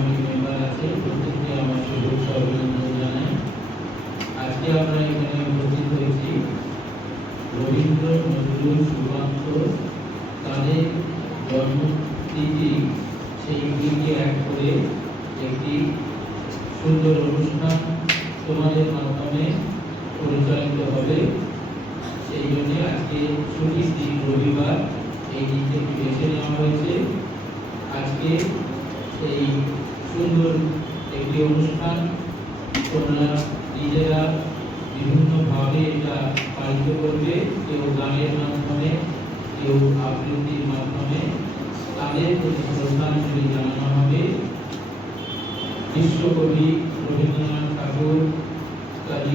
Committee member আছে, প্রত্যেককে আমার শুভেচ্ছা অভিনন্দন জানাই। আজকে আমরা এখানে উপস্থিত হয়েছি রবীন্দ্র নজরুল সুকান্ত তাদের জন্মতিথি, সেইগুলিকে এক করে একটি সুন্দর অনুষ্ঠান তোমাদের মাধ্যমে পরিচালিত হবে। সেই জন্য আজকে ছুটির দিন রবিবার, এই দিনটি বেছে নেওয়া হয়েছে। আজকে এই সুন্দর একটি অনুষ্ঠান তোমরা নিজেরা বিভিন্নভাবে এটা পালিত করবে, কেউ গানের মাধ্যমে, কেউ আবৃত্তির মাধ্যমে তাদের প্রতি শ্রদ্ধাঞ্জলি জানানো হবে। বিশ্বকবি রবীন্দ্রনাথ ঠাকুর, কাজী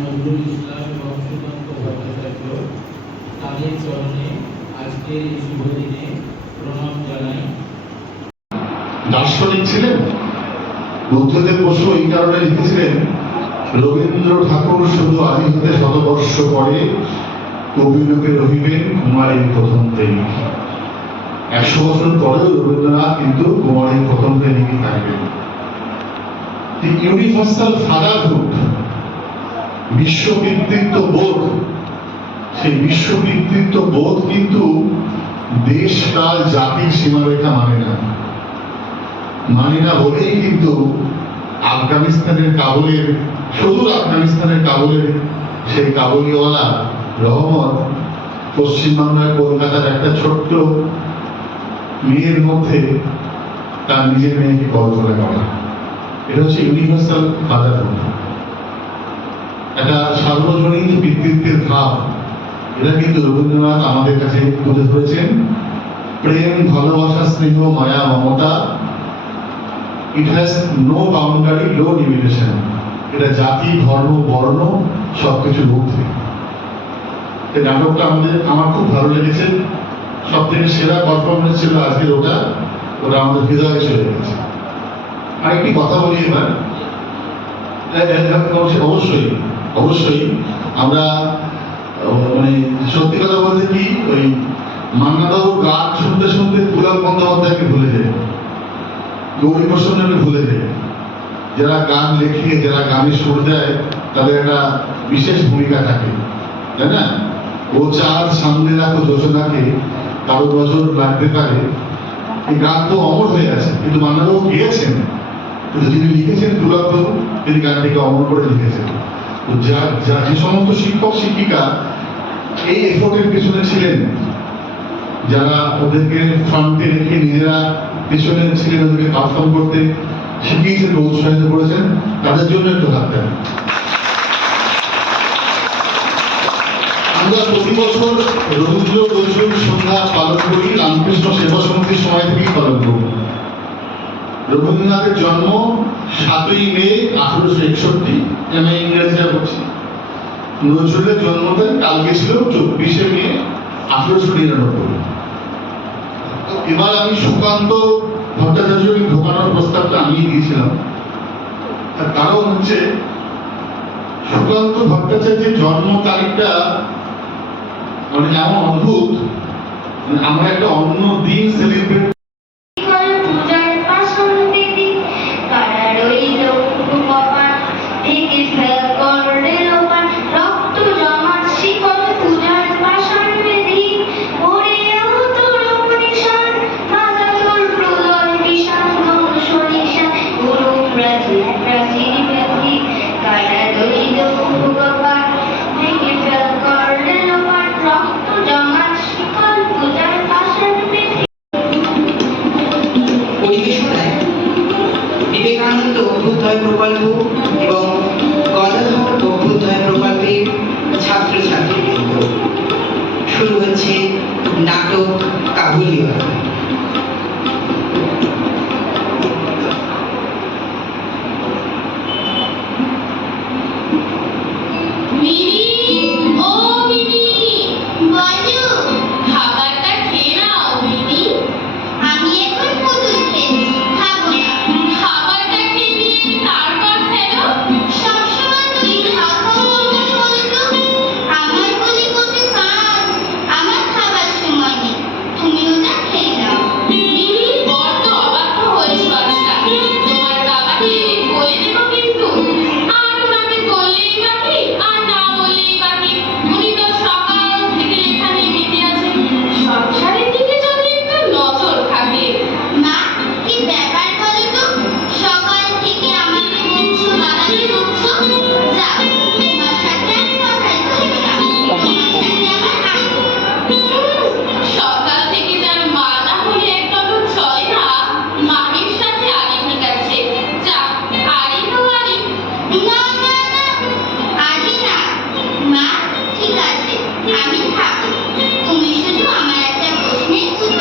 নজরুল ইসলাম এবং সুকান্ত ভট্টাচার্য তাদের চরণে আজকের এই শুভ দিনে প্রণাম জানাই। দার্শনিক ছিলেন বুদ্ধদেব বসু এই কারণে লিখেছিলেন, রবীন্দ্র ঠাকুর শুধু আজি হতে শতবর্ষ পরে কবিলোকে রহিবেন কুমারীর প্রথম প্রেমিক। 100 বছর পরেও রবীন্দ্রনাথ কিন্তু কুমারীর প্রথম প্রেমিকই থাকবেন। ইউনিভার্সাল ফাদারহুড, বিশ্ব পিতৃত্ব বোধ, সেই বিশ্ব পিতৃত্ব বোধ কিন্তু দেশ কাল জাতির সীমারেখা মানে না বলেই কিন্তু আফগানিস্তানের কাবুলের, সুদূর আফগানিস্তানের কাবুলের সেই কাবুলিওয়ালা রহমত পশ্চিমবাংলার কলকাতার একটা ছোট্ট মেয়ের মধ্যে তার নিজের মেয়েকে কল্পনা করা। এটা হচ্ছে ইউনিভার্সাল ফাদারহুড, একটা সার্বজনীন পিতৃত্বের ভাব। এটা কিন্তু রবীন্দ্রনাথ আমাদের কাছে তুলে ধরেছেন। প্রেম, ভালোবাসা, স্নেহ, মায়া, মমতা, it has no boundary, no limitation. এটা জাতি, ধর্ম, বর্ণ সবকিছুর ঊর্ধ্বে। এই নাটকটা আমার খুব ভালো লেগেছে। সব থেকে সেরা পারফরমেন্স ছিল আজকের ওটা আমাদের হৃদয়ে চলে গেছে। আরেকটি কথা বলি এবার, অবশ্যই আমরা মানে সত্যি কথা বলতে কি, ওই মান্নাবাবুর গান শুনতে শুনতে পুলক বন্দ্যোপাধ্যায়কে ভুলে যায়, গৌরী প্রসন্নকে ভুলে যায়। যারা গান লেখে, যারা গানে সুর দেয়, তাদের একটা বিশেষ ভূমিকা থাকে, তাই না? ও চাঁদ সামনে রাখো যোজনাকে, কারো নজর লাগতে পারে। এই গান তো অমর হয়ে গেছে, কিন্তু মান্নাবাবু গিয়েছেন, কিন্তু যিনি লিখেছেন পুলক বাবু, তিনি গানটিকে অমর করে লিখেছেন। যে সমস্ত শিক্ষক শিক্ষিকা এই এফোর্টের পিছনে ছিলেন, যারা ওদেরকে ফ্রন্টে রেখে নিজেরা পিছনে ছিলেন, ওদেরকে পারফর্ম করতে শিখিয়েছেন, উৎসাহিত করেছেন, তাদের জন্য একটু হাত দেন। আমরা প্রতি বছর রবীন্দ্র নজরুল সন্ধ্যা পালন করি, রামকৃষ্ণ সেবা সমিতির সময় থেকেই পালন করি। রবীন্দ্রনাথের জন্ম 7ই মে 1861, আমি ইংরেজিটা বলছি। নজরুলের জন্মটা কালকে ছিল 24শে মে 1899। এবার আমি সুকান্ত ভট্টাচার্যকে ঢোকানোর প্রস্তাবটা আমি দিয়েছিলাম। তার কারণ হচ্ছে, সুকান্ত ভট্টাচার্যের জন্ম তারিখটা মানে এমন অদ্ভুত, আমরা একটা অন্য দিন সেলিব্রেট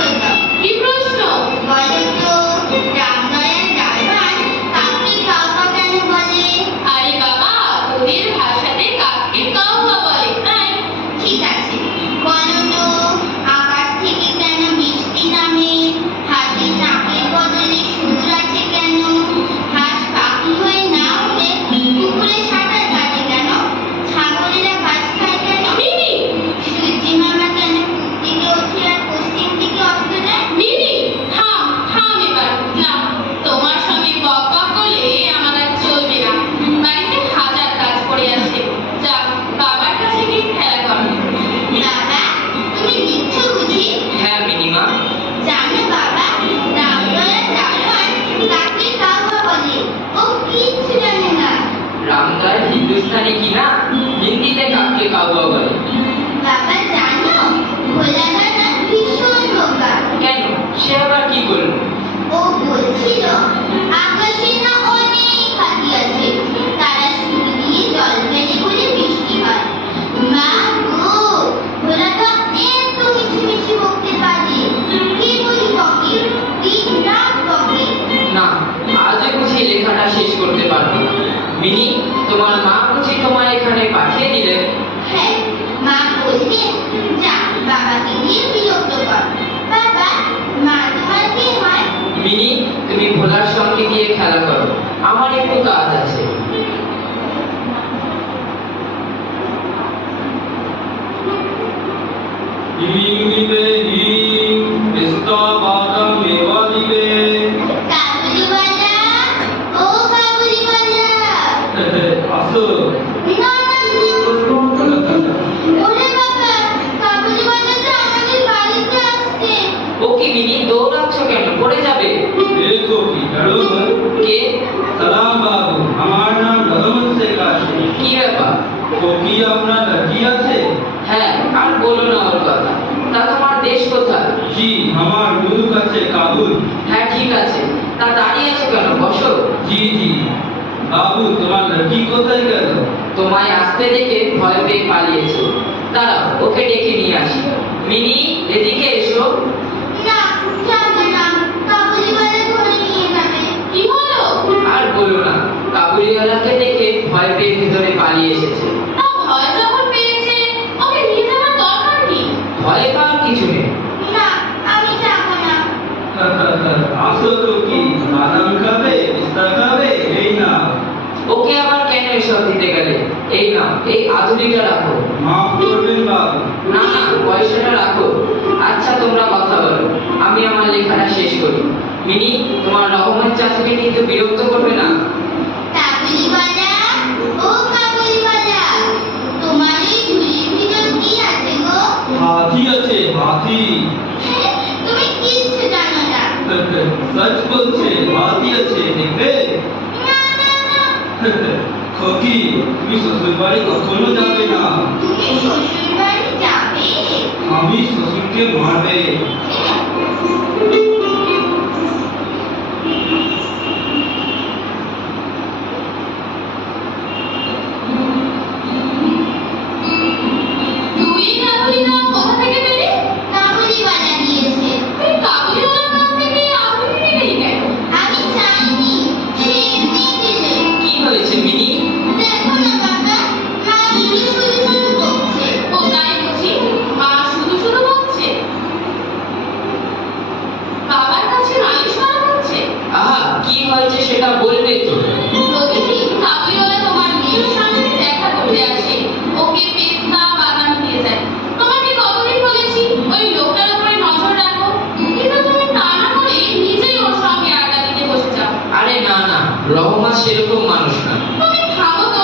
বলতাম। কি প্রশ্ন? বলো তো, রামদয়াল দারোয়ান কাককে কাউকা কেন বলে? আরে বাবা, তোদের ভাষাতে কাককে কাউকা বলে, তাই? ঠিক আছে, বলো তো, আকাশ থেকে কেন বৃষ্টি নামে? হাতির নাকের বদলে সুর আছে কেন? হাঁস পাখি হয়ে না উড়ে পুকুরে সাঁতার কাটে কেন? ছাগলেরা ঘাস খায় কেন? মিনি, সূর্যি মামা কেন পূব দিকে ওঠে আর পশ্চিম দিকে অস্ত যায়? মিনি, থাম, থাম এবার। না, তোমার সঙ্গে বক বক করলে আমার আর চলবে না। বাড়িতে হাজার কাজ পড়ে আছে। যাক, বাবার কাছে গিয়ে খেলা করো। বাবা, তুমি লিখছো বুঝি? হ্যাঁ মিনিমা, জানো বাবা, রামদয়াল দারোয়ান কাকে কাউকা বলে? ও কিচ্ছু জানে না। রামদয়াল হিন্দুস্তানি কিনা, হিন্দিতে কাককে কাউয়া বলে। বাবা জানো, ভোলা দাদা ভীষণ বোকা। কেন, সে আবার কি করলো? ও বলছিল আকাশে না অনেক হাতি আছে, তারা সুর দিয়ে জল ফেলে বলে বৃষ্টি হয়। মা গো, ভোলা তো এত মিছি মিছি বকতে পারে, কি বলি বকে, দিন রাত বকে। না, আজও বুঝি লেখাটা শেষ করতে পারবো না। মিনি, তোমার মা বুঝি তোমার এখানে পাঠিয়ে দিলেন? হ্যাঁ, মা বললেন যা বাবাকে দিয়ে বিরক্ত কর। বাবা, মা তোমার কি হয়? মিনি, তুমি ভোলার সঙ্গে গিয়ে খেলা করো, আমার একটু কাজ আছে। হিং দিবে হিং, পেস্তা বাদাম মেওয়া দিবে। কাবুলিওয়ালা, ও কাবুলিওয়ালা। আসো। না, না, ওরে বাবা, কাবুলিওয়ালা তো আমাদের বাড়িতে আসছে। ও কি মিনি, দৌড়াচ্ছ কেন? পড়ে যাবে। देखो की करो। কে? सलाम बाबू, আমার নাম রহমত শেখ আছে। কি ব্যাপার? তো কি আপনার লড়কি আছে? হ্যাঁ, আর বলো না ওর কথা। তা তোমার দেশ কোথায়? জি, আমার মুলুক আছে কাবুল। হ্যাঁ ঠিক আছে, তা দাঁড়িয়ে আছো কেন? বসো। জি জি। বাবু, তোমার লড়কি কোথায় গেল? তোমায় আসতে দেখে ভয় পেয়ে পালিয়েছে। দাঁড়াও, ওকে ডেকে নিয়ে আসি। মিনি, এদিকে এসো। না, যাবে না, কাবুলিওয়ালা ধরে নিয়ে যাবে। কি হলো? আর বলো না, কাবুলিওয়ালাকে দেখে ভয় পেয়ে ভিতরে পালিয়ে এসেছে। তা ভয় যখন পেয়েছে, ওকে নিয়ে যাওয়ার দরকার কি? ভয় পাওয়ার কিছু নেই। না, আমি যাবো না। আসো তো কি, বাদাম খাবে, পিস্তা খাবে, এই না। ওকে আবার কেন এসব দিতে গেলে? এই নাও, এই আধুনিটা রাখো। মাফ করবেন বাবু। না না, পয়সাটা রাখো। আচ্ছা তোমরা কথা বলো, আমি আমার লেখাটা শেষ করি। মিনি, তোমার রহমান চাচাকে কিন্তু বিরক্ত করবে না। কাবুলিওয়ালা, ও কাবুলিওয়ালা, তোমার এই ঝুলির ভিতর কি আছে গো? হাতি আছে, হাতি। তুমি কিচ্ছু জানো না। সচ বলছে, হাতি আছে, দেখবে? না, না, না, খোকি, তুমি শ্বশুর বাড়ি কখনো যাবে না। তুমি শ্বশুর বাড়ি যাবে? আমি শ্বশুরকে মারবে। তুই কাবুলিওয়ালা কোথা থেকে পেলি? কাবুলিওয়ালা দিয়েছে। তুই কাবুলিওয়ালার কাছ থেকে আধুনিক নিয়ে গেলি কেন? আমি চাইনি, সে এমনি দিলে। কি হয়েছে মিনি? দেখো না বাবা, মা শুধু শুধু শুধু বকছে। ও তাই বুঝি? মা শুধু শুধু বকছে? বাবার কাছে নালিশ করা হচ্ছে? আহা, কি হয়েছে সেটা বলবে তো। প্রতিদিন কাবুলিওয়ালা তোমার মেয়ের সামনে দেখা করতে আসে, ওকে পেস্তা বাদাম দিয়ে যায়। তোমাকে কতদিন বলেছি ওই লোকটার উপরে নজর রাখো, কিন্তু তুমি তা না করে নিজেই ওর সঙ্গে আড্ডা দিতে বসে যাও। আরে না না, রহমান সেরকম মানুষ না। তুমি থামো তো,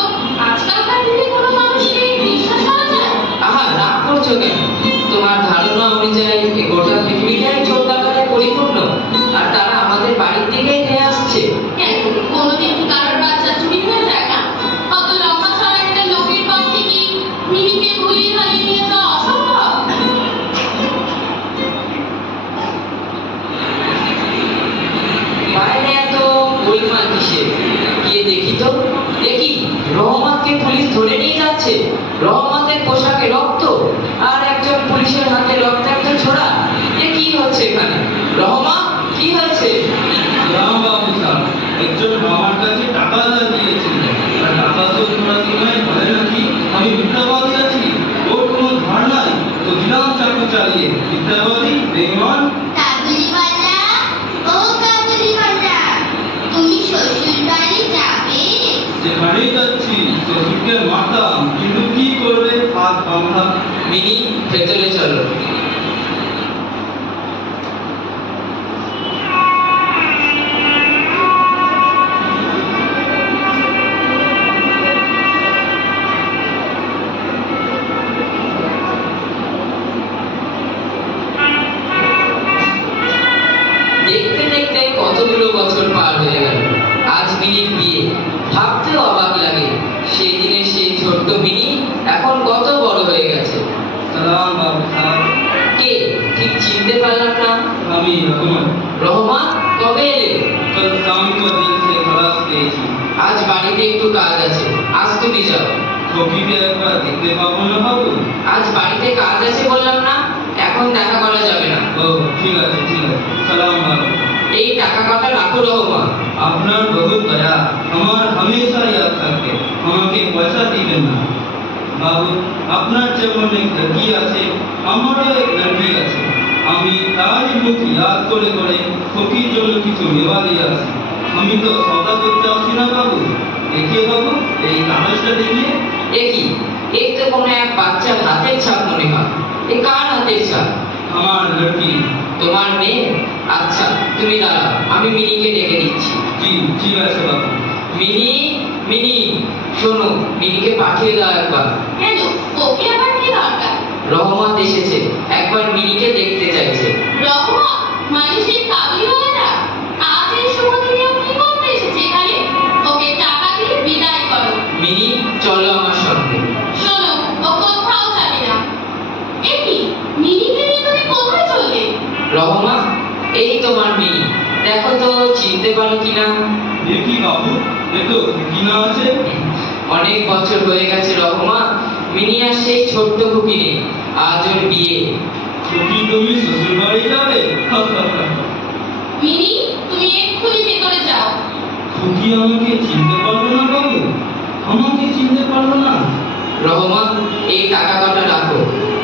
আজকালকার দিনে কোনো মানুষকে বিশ্বাস করা যায়? আহা, রাগ করছো কেন? তোমার ধারণা অনুযায়ী এই গোটা পৃথিবীটাই চোর ডাকাতে পরিপূর্ণ, আর তারা আমাদের বাড়ির দিকেই ধেয়ে আসছে। কেন কোনোদিন কি কারোর বাচ্চা চুরি হয়ে যায় না? অত লম্বা ছড়া একটা লোকের পক্ষে কি মিনিকে ভুলিয়ে ভালিয়ে নিয়ে যাওয়া অসম্ভব? বাইরে এত গোলমাল কিসের? গিয়ে দেখি তো। দেখি রহমানকে পুলিশ ধরে নিয়ে যাচ্ছে। রহমানের পোশাকে রক্ত, আর একজন পুলিশের হাতে রক্তাক্ত ছোড়া। এ কি হচ্ছে হচ্ছে এখানে? রহমা, কি হয়েছে? রামবাবু স্যার, একজন আমার কাছে টাকা ধার দিয়েছিলেন। আর টাকা শোধ করার সময় বলে নাকি আমি মিথ্যাবাদী আছি, ওর কোনো ধার নাই, তো দিলাম চাকু চালিয়ে। মিথ্যাবাদী, বেঈমান। কাবুলিওয়ালা, ও কাবুলিওয়ালা, তুমি শ্বশুর বাড়ি যাবে? যেখানেই যাচ্ছি শ্বশুরকে মারতাম, কিন্তু কি করবে, হাত বাঁধা। মিনি, ভেতরে চলো। দেখতে দেখতে কতগুলো বছর পার হয়ে গেল। আজ মিনির বিয়ে, ভাবতেও অবাক লাগে। সেই দিনের সেই ছোট্ট মিনি এখন কত বড় হয়ে গেছে। সালাম বাবু স্যার, কে? ঠিক চিনতে পারলাম না। আমি রহমান। রহমান, কবে এলে? कल शाम को दिल से खलास পেয়েছি। আজ বাড়িতে একটু কাজ আছে, আজ তুমি যাও। সখীকে একবার দেখতে পাবো না বাবু? আজ বাড়িতে কাজ আছে বললাম না, এখন দেখা করা যাবে না। ও ঠিক আছে, ঠিক আছে। সালাম বাবু। এই টাকা কটা রাখো রহমান। আপনার বহুত দয়া, আমার হামেশা ইয়াদ থাকবে। আমাকে পয়সা দিবেন না বাবু। আপনার যেমন এক লড়কি আছে, আমারও এক লড়কি আছে। আমি তারই মুখ ইয়াদ করে করে সখীর জন্য কিছু নেওয়া দিয়ে আসি। আমি তো সদা করতে আসি না বাবু। দেখিয়ে বাবু, এই কাগজটা দেখিয়ে। এ কি? এই তো কোনো এক বাচ্চার হাতের ছাপ মনে হয়। এ কার হাতের ছাপ? আমার লড়কি। তোমার মেয়ে? আচ্ছা, তুমি দাঁড়াও, আমি মিনিকে ডেকে দিচ্ছি। জি ঠিক আছে বাবু। মিনি, মিনি, শোনো, মিনিকে পাঠিয়ে দাও একবার। কেন, ওকে আবার কি দরকার? রহমত এসেছে, একবার মিনিকে দেখতে চাইছে। রহমত মানে সেই কাবুলিওয়ালাটা? আজ এই শুভ দিনে ও কি করতে এসেছে এখানে? ওকে টাকা দিয়ে বিদায় করো। মিনি, চলো আমার সঙ্গে। শোনো, ও কোথাও যাবে না। এ কি, মিনিকে নিয়ে তুমি কোথায় চলবে? রহমা, এই তোমার মিনি, দেখো তো চিনতে পারো কিনা। দেখি বাবু, দেখো কিনা আছে। অনেক বছর হয়ে গেছে রহমা, মিনি আর সেই ছোট্ট খুকি নেই। আজ ওর বিয়ে। সখী তুমি শ্বশুর বাড়ি যাবে? মিনি, তুমি এক্ষুনি ভেতরে যাও। সখী আমাকে চিনতে পারলো না বাবু, আমাকে চিনতে পারলো না। রহমা, এই টাকা কটা রাখো,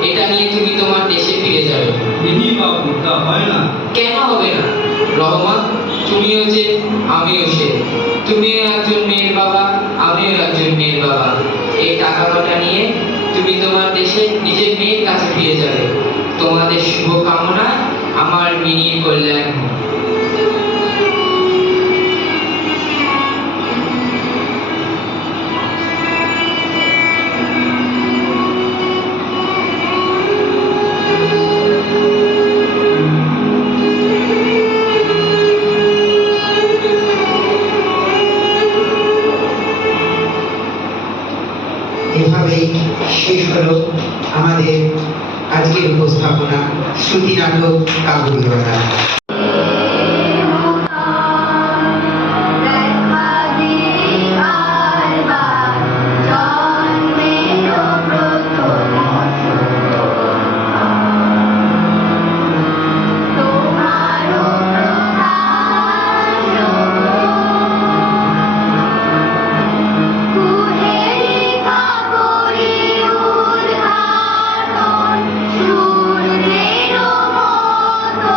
এটা নিয়ে তুমি তোমার দেশে ফিরে যাবে। দেখি বাবু, তা হয় না। কেন হবে না? রহমা, তুমিও যে, আমিও সে। তুমিও একজন মেয়ের বাবা, আমিও একজন মেয়ের বাবা। এই টাকা কটা নিয়ে তুমি তোমার দেশে নিজের মেয়ের কাছে ফিরে যাবে। তোমাদের শুভ কামনা, আমার মিনির কল্যাণ হোক। এভাবেই শেষ হলো আমাদের আজকের উপস্থাপনা, শ্রুতি নাটক কাবুলিওয়ালা। সূর্যের মতো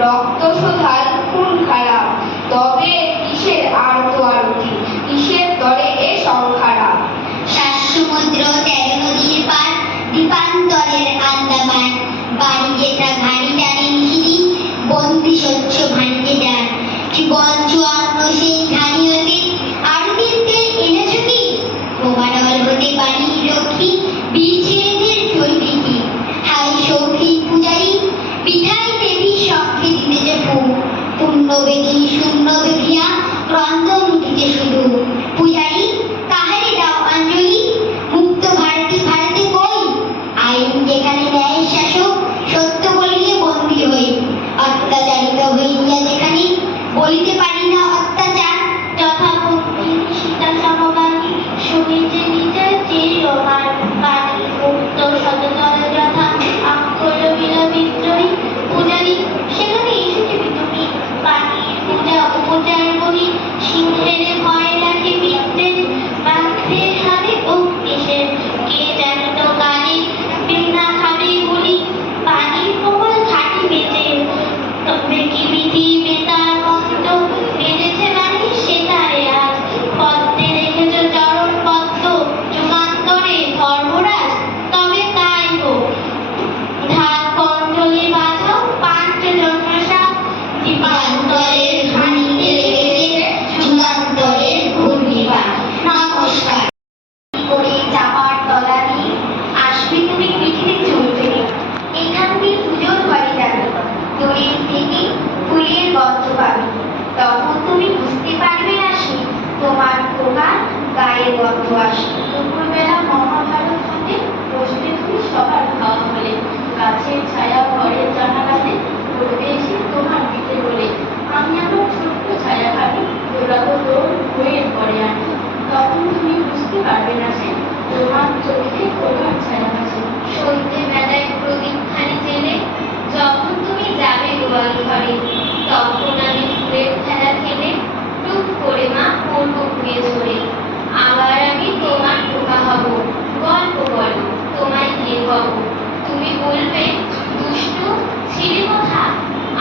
রক্ত শোধার খুন খারাপ, তবে কিসের আরত আরতি, কিসের তরে এ সংখারা। সাত সমুদ্র 13 নদীর পার, দ্বীপান্তরের আন্দামান, বাড়ি যেটা ঘাড়ি টানে নিশিনি, বন্দি স্বচ্ছ ভাঙতে যান। জীবন চুয়ান্ন সেই ঘানি হতে আরতির তেল এনেছ কি? বোমাডল হতে বাড়ির রক্ষী, বীর ছেলেদের চলবে কি? হাই সৌখী পূজারী, পিঠাই দেবী শঙ্খে দিতেছে ফুল, পূর্ণ বেদী শূন্য বেদিয়া ক্রান্ত মুঠিতে শুধু। পূজারী কাহারে দাও অঞ্জলি, মুক্ত ভারতী ভারতে কই? আইন যেখানে ন্যায় শাসক, সত্য বলিলে বন্দী হই। অত্যাচারিত হইয়া যেখানে বলিতে পারি না অত্যাচার, যথা সীতা সমগামী সুবিধে নিজের চিরমান বাণী মুক্ত সচেতন যথা আঙ্কল বিনা বিদ্রোহী। পূজারী সেখানে এসেছে তুমি, পানির পূজা উপচার করি, সিংহের ভয় লাগে মিত্রের, বাঘের হাতে অগ্নিশের, কে জানিত কালে বিনা খাবে বলি, পানির প্রবল ঘাটি বেঁচে তবে কি বিধি বেতার মন্ত্র বেড়েছে মানে সেটারে আজ। পদ্মে রেখেছ চরণ পদ্ম, যুগান্তরে ধর্মরাজ, তবে তাই হোক। ঢাক কণ্ঠলে বাজাও পাঞ্চজন্যসা, দীপান্তরের খানিতে লেগেছে যুগান্তরের ঘূর্ণিপাক। নমস্কার। করে চাপার তলা দিয়ে আসবে তুমি পৃথিবী চলতে, এখান দিয়ে দুজন বাড়ি যাবে, দূরের থেকে ফুলের গন্ধ পাবে, তখন তুমি বুঝতে পারবে আসি তোমার পোকার গায়ে গন্ধ আসে। দুপুরবেলা মহাভারত হতে বসবে তুমি সবার খাওয়া হলে, গাছের ছায়া ঘরের জানালাতে পড়বে এসে তোমার পিঠে বলে, আমি আমার ছোট্ট ছায়া খাবি, দৌড়াবো দৌড় বইয়ের পরে আনি, তখন তুমি বুঝতে পারবে না সে তোমার চোখে তোমার ছায়া আছে। সন্ধ্যে বেলায় প্রদীপ খানি জেলে যখন তুমি যাবে গোয়াল ঘরে, তখন আমি ফুলের খেলা খেলে টুক করে মা পড়বো ঘুরে ঝরে। আবার আমি তোমার পোকা হব, গল্প বলো তোমায় গিয়ে হব, তুমি বলবে দুষ্টু ছিলি কথা,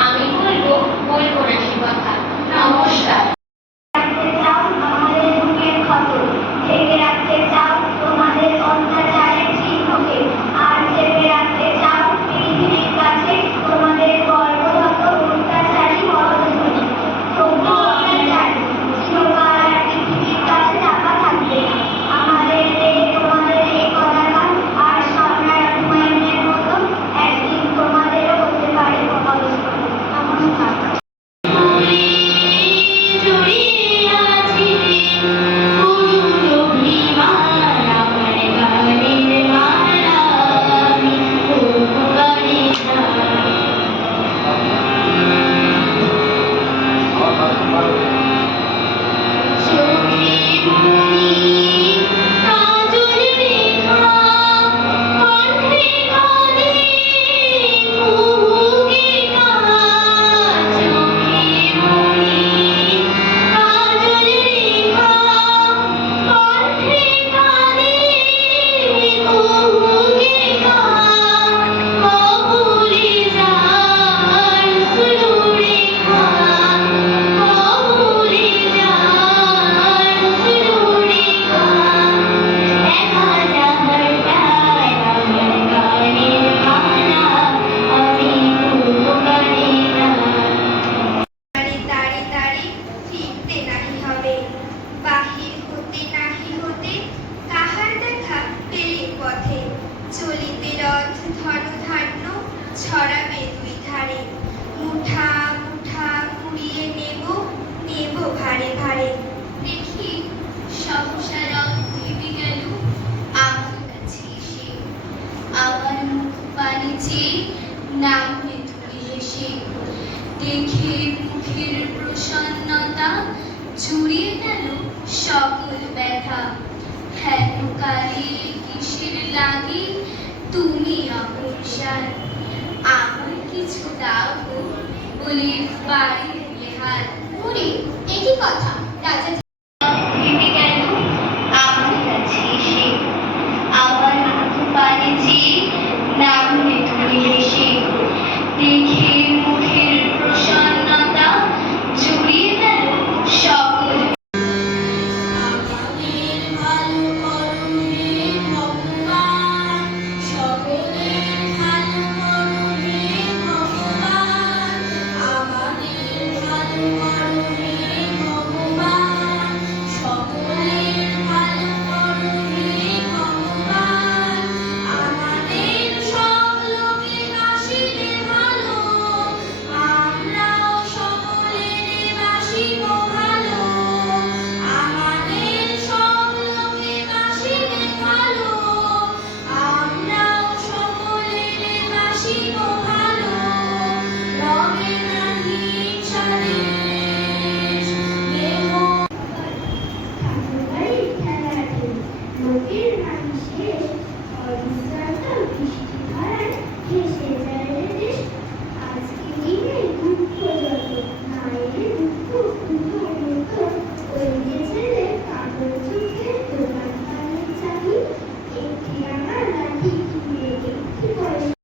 আমি বলবো বলবো না সে কথা। নমস্কার। রাখতে চাও আমাদের বুকের ক্ষত, ঢেকে রাখতে চাও তোমাদের অত্যাচারের চিহ্নকে, আর চেপে রাখতে চাও পৃথিবীর কাছে তোমাদের গর্ভগত অত্যাচারী মরণধ্বনি। তবু আমরা জানি চিরকাল আর পৃথিবীর কাছে চাপা থাকবে না আমাদের এই তোমাদের এই কদাকার, আর সামনের হুমায়ুনের মতো একদিন তোমাদেরও হতে পারে কপালস্থ। নমস্কার। ছড়াবে দুই ধারে, মুঠা মুঠা কুড়িয়ে নেব নেব ভারে ভারে। দেখি সহসা রং ভেবে গেল আমার কাছে এসে, আমার মুখ পানে চেয়ে নামবে তুমি হেসে। দেখে মুখের প্রসন্নতা জুড়িয়ে গেল সকল ব্যথা, হেন কালে কিসের লাগে তুমি অগ্রসর, আমার কিছু দাও বলে বাড়ি হাত। একই কথা রাজা